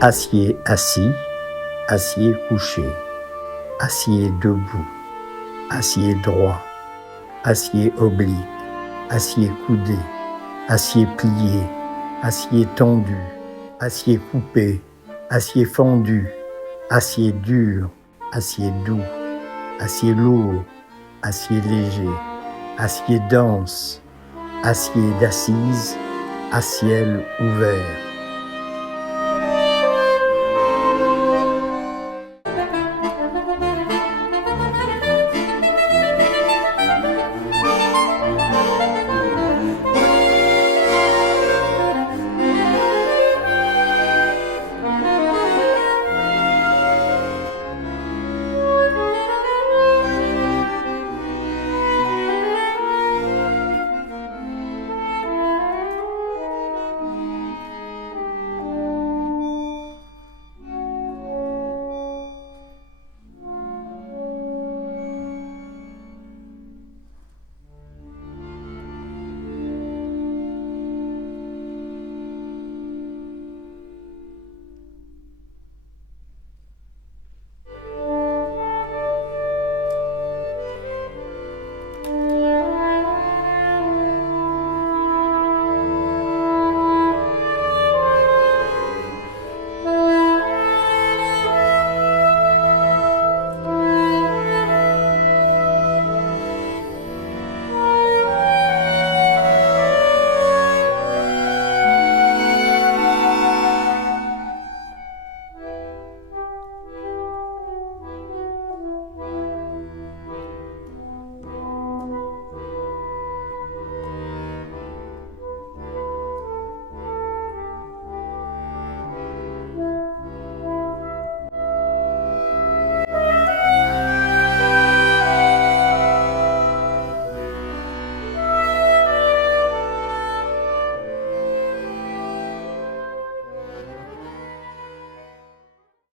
Acier assis, acier couché, acier debout, acier droit, acier oblique, acier coudé, acier plié, acier tendu, acier coupé, acier fendu, acier dur, acier doux, acier lourd, acier léger, acier dense, acier d'assise, à ciel ouvert.